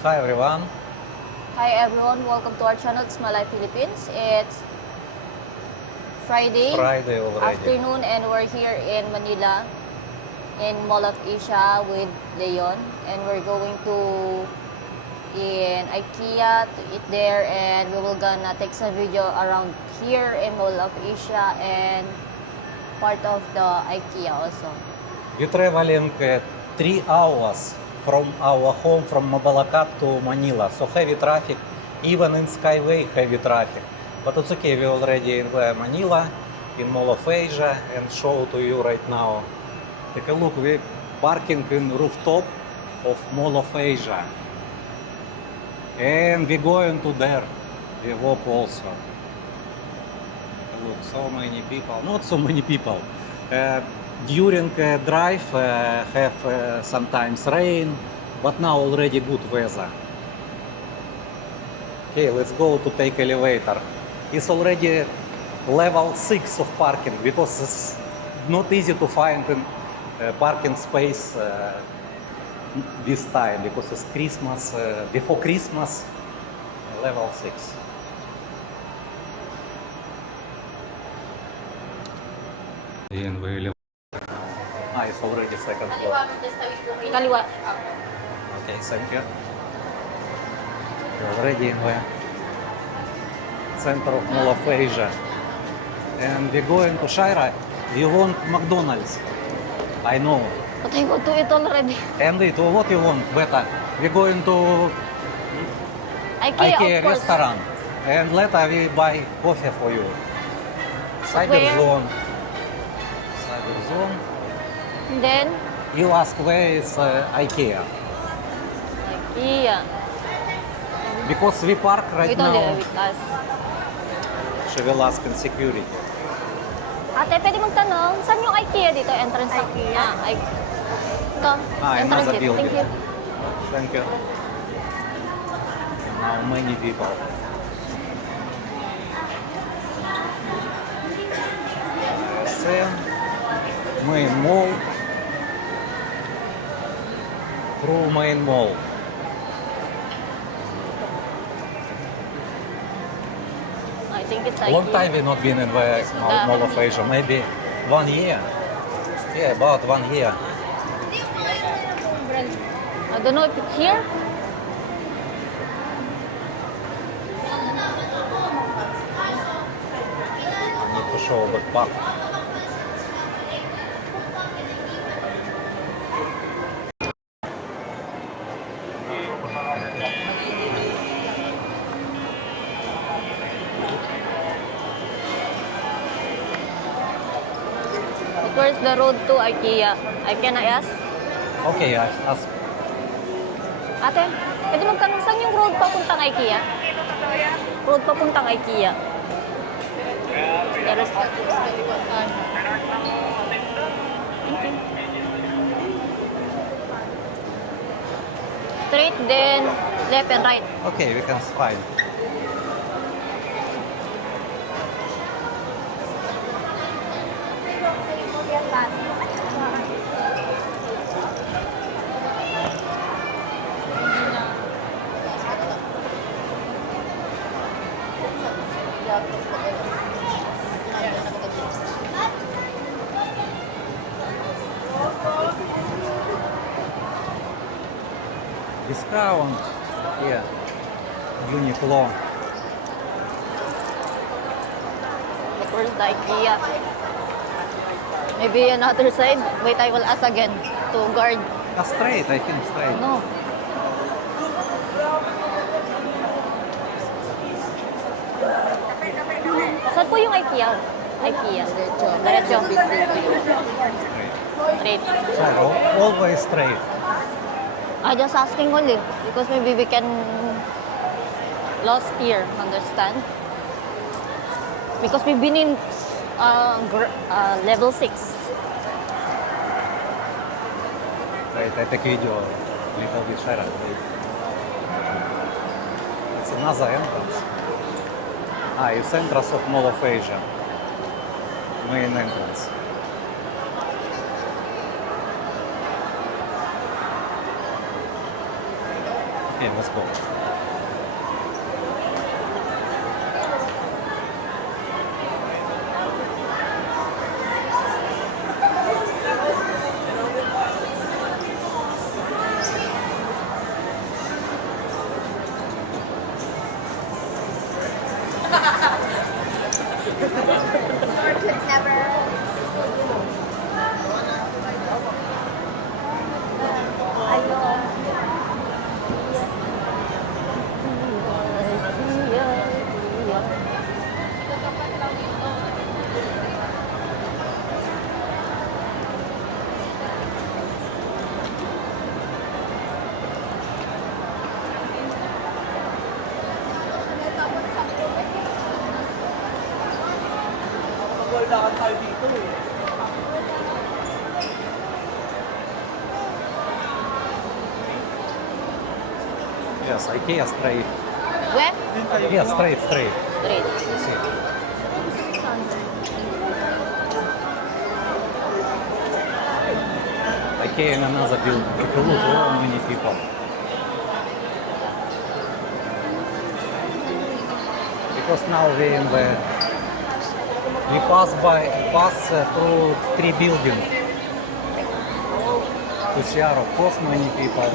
Hi everyone. Hi everyone, welcome to our channel, It's My Life Philippines. It's Friday Friday already. afternoon and we're here in Manila in Mall of Asia with Leon, and we're going to in IKEA to eat there, and we will gonna take some video around here in Mall of Asia and part of the IKEA also. We're traveling 3 hours from our home from Mabalacat to Manila. So heavy traffic, even in Skyway heavy traffic. But it's okay, we're already in Manila, in Mall of Asia, and show to you right now. Take a look, we're parking in rooftop of Mall of Asia. And we're going to there. We walk also. Look, so many people, not so many people. During drive have sometimes rain, but now already good weather. Okay, let's go to take elevator. It's already level 6 of parking because it's not easy to find a parking space this time because it's Christmas, before Christmas, level 6. And we it's already second floor. Kaliwa. Okay, thank you. We're already in the center of Mall of Asia. And we're going to Shira. We want McDonald's. I know. But I want to eat already. And it, what you want better? We're going to IKEA, IKEA of course. restaurant. And later we buy coffee for you. Cyber Where? zone. Cyber zone. And then You ask where is IKEA? IKEA. Because we park right Wait now. only with us. She will ask in security. Ate, pwede magtanong, saan yung IKEA dito? Entrance ng IKEA? Ito, entrance another dito. building. Thank you. Thank you. Now many people. Це main mall. Through main mall. I think it's IKEA. Long time we not been in the Mall of Asia. Maybe 1 year. Yeah, about 1 year. I don't know if it's here. I need to show the park. But where's the road to IKEA? Can I ask? Okay, ask. Ate, pwede magtanong, saan yung road papuntang IKEA? Road papuntang IKEA. There is... Thank you. Straight, then left and right. Okay, we can find. Discount. Yeah. Uniqlo. But where's the IKEA? Maybe another side? Wait, I will ask again to guard. Straight, I think straight. No. Saan po yung IKEA? IKEA. Diretso. Straight. So, always straight. I just asking only because maybe we can lost here, understand? Because we've been in level 6. Right, I take video little bit share. It's another entrance. It's entrance of Mall of Asia. Main entrance. Okay, let's go. Yes, IKEA straight. Where? Yes, straight. Straight. See. IKEA in another building. Take a look, how many people. Because now we pass through 3 buildings. To see, of course, many people.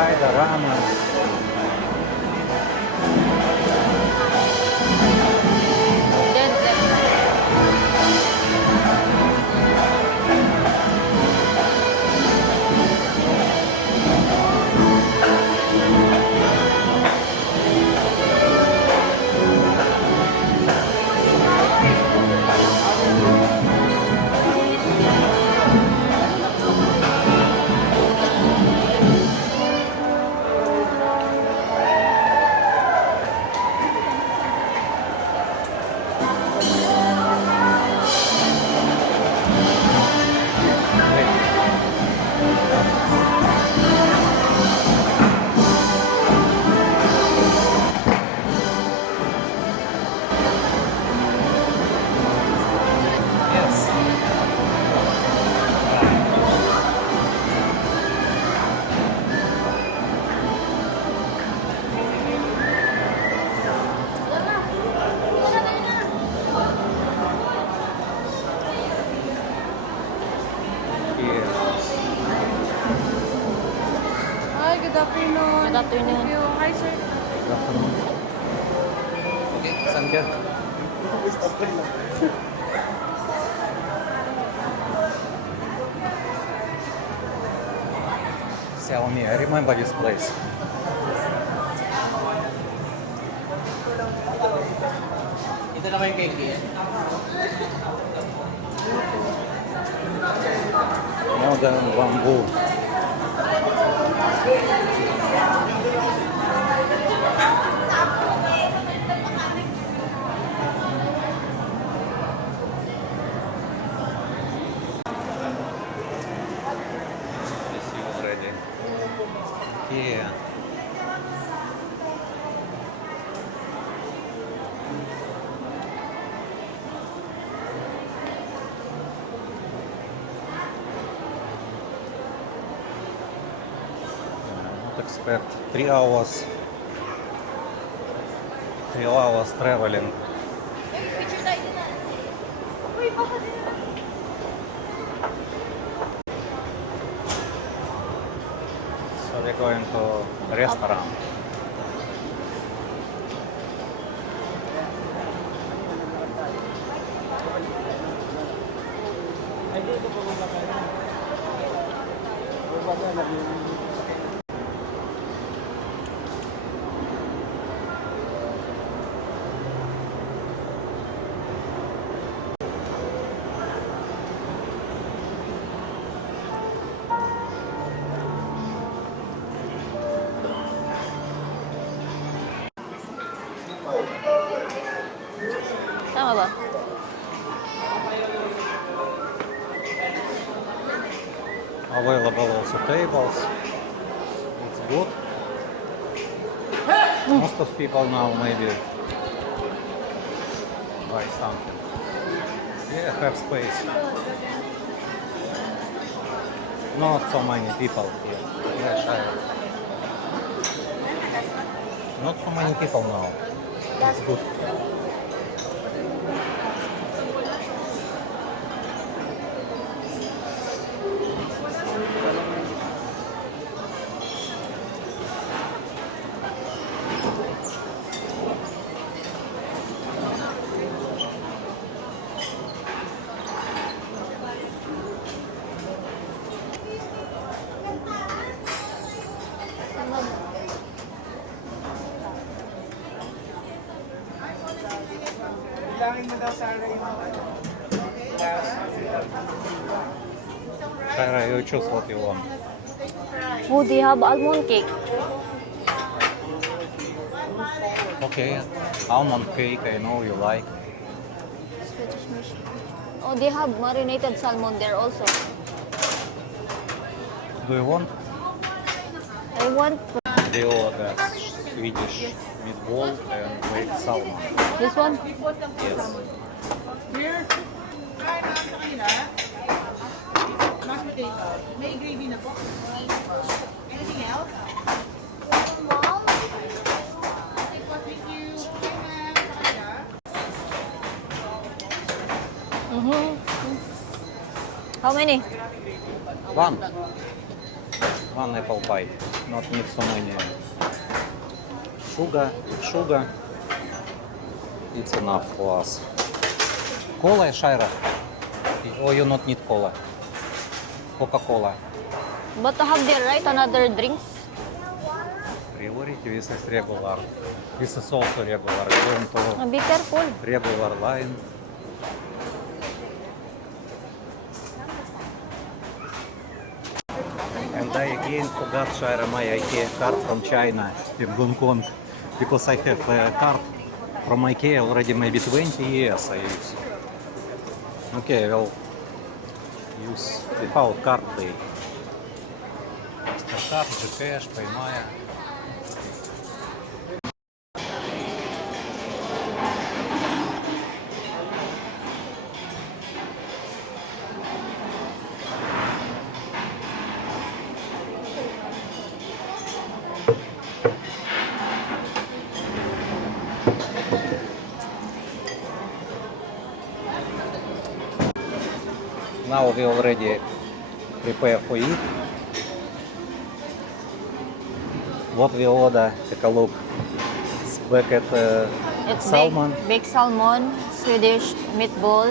Хайда, рано. Yes. Hi, good afternoon. Good afternoon. Thank you. Hi, sir. Okay, sound good. Xiaomi, I remember this place. Ito naman yung cake eh. Modern bamboo. See already. Yeah. Not expect 3 hours. 3 hours traveling. So we're going to restaurant. Tama ba? Available also tables. It's good. Most of people now maybe buy something. Yeah, have space. Not so many people here. Yeah, shy. Not so many people now. That's good. Shaira, you choose what you want. Oh, they have almond cake. Okay, almond cake, I know you like. Oh, they have marinated salmon there also. Do you want? I want They order Swedish meatball and baked salmon. this one. Yes. Here. Ay, nasa kanila. Mashed potato. May gravy na po. Anything else? Thank you. Mm-hmm. How many? One. One apple pie. Not need so many. Sugar. It's enough for us. Cola, Shaira? Or you not need cola? Coca-Cola. But to have there, right? Another drinks. Priority, this is regular. This is also regular. Going to Be careful. regular line. And I again forgot, Shaira, my IKEA card from China in Hong Kong. Because I have a card from IKEA already maybe 20 years I use. Okay, I will use without card pay. Mastercard, GCash, Paymaya. Now we already prepare for it. What we order, take a look. It's bucket It's salmon. baked salmon, Swedish meatball,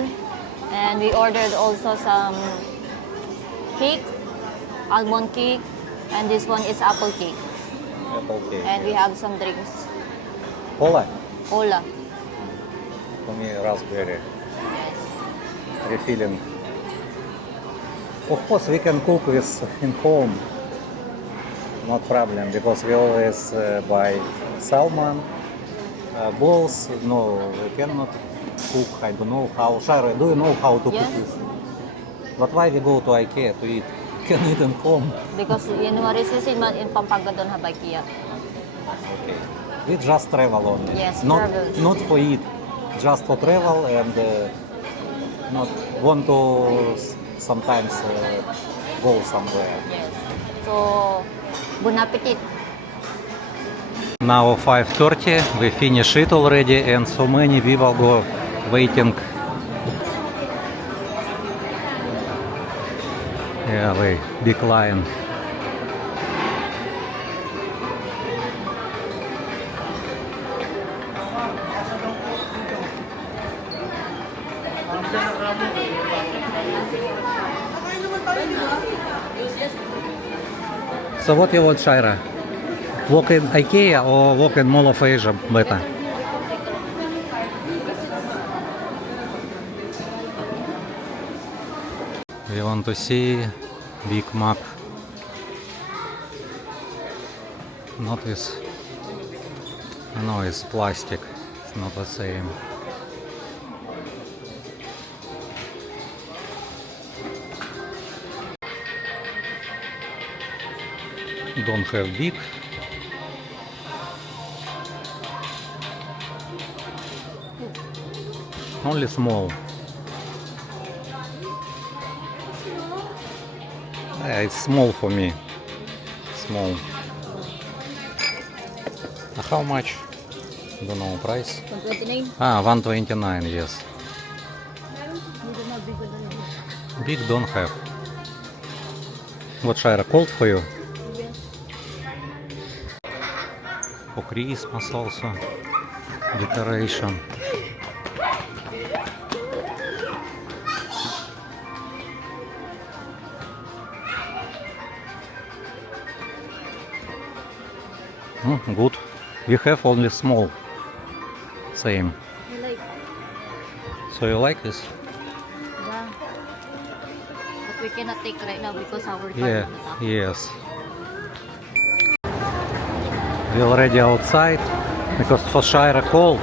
and we ordered also some cake, almond cake, and this one is apple cake. Apple cake. And we have some drinks. Cola. Cola. For me, raspberry. Yes. Refilling. Of course, we can cook this in home. Not problem, because we always buy salmon, balls. No, we cannot cook. I don't know how. Shaira, do you know how to Yes. cook this? But why we go to IKEA to eat? Can eat in home. Because in man in Pampanga don't have IKEA. Okay. We just travel only. Yes, not travel. not for eat, just for travel and not want to sometimes go somewhere. Yes. So, bon appetit. Now 5:30, we finish it already, and so many people go waiting. Yeah, big line. So what you want, Shaira? Walk in IKEA or walk in Mall of Asia better? We want to see Big Mac. Not this. No, it's plastic. It's not the same. Don't have big. Only small. It's small for me. Small. How much? Don't know price. 129. 129, yes. Big don't have. What Shira cold for you? For Christmas also. Decoration. Good. We have only small. Same. I like. So you like this? Yeah. But we cannot take right now because our car Yeah. on the top. Yes. We already outside because for Shira cold.